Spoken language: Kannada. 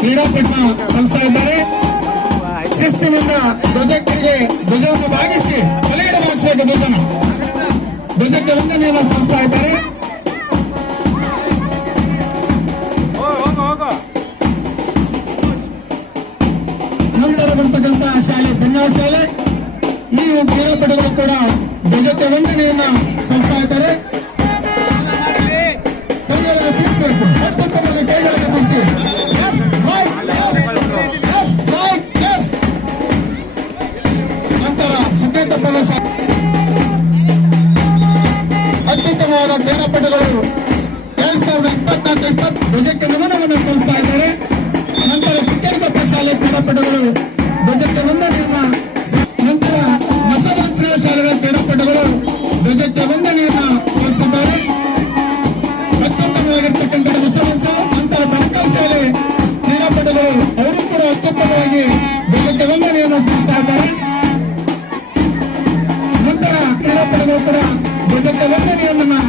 ಕ್ರೀಡಾಪಟು ಸಂಸ್ಥೆ ಇದ್ದಾರೆ. ಶಿಸ್ತಿನಿಂದ ಧ್ವಜಕ್ಕೆ ಧ್ವಜವನ್ನು ಭಾಗಿಸಿ ಒಳಗಡೆ ಭಾಗಿಸಬೇಕು. ಧ್ವಜಕ್ಕೆ ವಂದನೆಯನ್ನು ಸಲ್ಲಿಸ್ತಾ ಇದ್ದಾರೆ. ನಂತರ ಬರ್ತಕ್ಕಂಥ ಶಾಲೆ ಬೆಂಗಾವಲು ಶಾಲೆ. ಈ ಕ್ರೀಡಾಪಟುಗಳು ಕೂಡ ಧ್ವಜಕ್ಕೆ ವಂದನೆಯನ್ನ ಸಲ್ಲಿಸ್ತಾ ಇದ್ದಾರೆ. ಕೈಗಳನ್ನು ಬೀಸಬೇಕು, ಅತ್ಯುತ್ತಮವಾಗಿ ಕೈಗಳನ್ನು ಬೀಸಿ. ನಂತರ ಸಿದ್ದೇಟಪ್ಪನ ಅತ್ಯುತ್ತಮವಾದ ಕ್ರೀಡಾಪಟುಗಳು 2024-20 ಧ್ವಜಕ್ಕೆ ನಮನವನ್ನು ಸಲ್ಲಿಸ್ತಾ ಇದ್ದಾರೆ. ನಂತರ ಚಿಕ್ಕರಿಕೊಪ್ಪ ಶಾಲೆ ಕ್ರೀಡಾಪಟುಗಳು ಧ್ವಜಕ್ಕೆ ವಂದನೆಯನ್ನ, ನಂತರ ಬಸವಾಂಚನ ಶಾಲೆಗಳ ಕ್ರೀಡಾಪಟುಗಳು ಧ್ವಜಕ್ಕೆ ವಂದನೆಯನ್ನ ಸಲ್ಲಿಸಿದ್ದಾರೆ. ಅತ್ಯುತ್ತಮವಾಗಿರ್ತಕ್ಕಂಥ ಬಸವಾಂಚ, ನಂತರ ಬಣಕಲ್ ಶಾಲೆ ಕ್ರೀಡಾಪಟುಗಳು ಅವರು ಕೂಡ ಅತ್ಯುತ್ತಮವಾಗಿ ಧ್ವಜಕ್ಕೆ ವಂದನೆಯನ್ನು ಸಲ್ಲಿಸ್ತಾ ಇದ್ದಾರೆ. ನಂತರ ಕ್ರೀಡಾಪಟುಗಳು ಕೂಡ ಧ್ವಜಕ್ಕೆ ವಂದನೆಯನ್ನು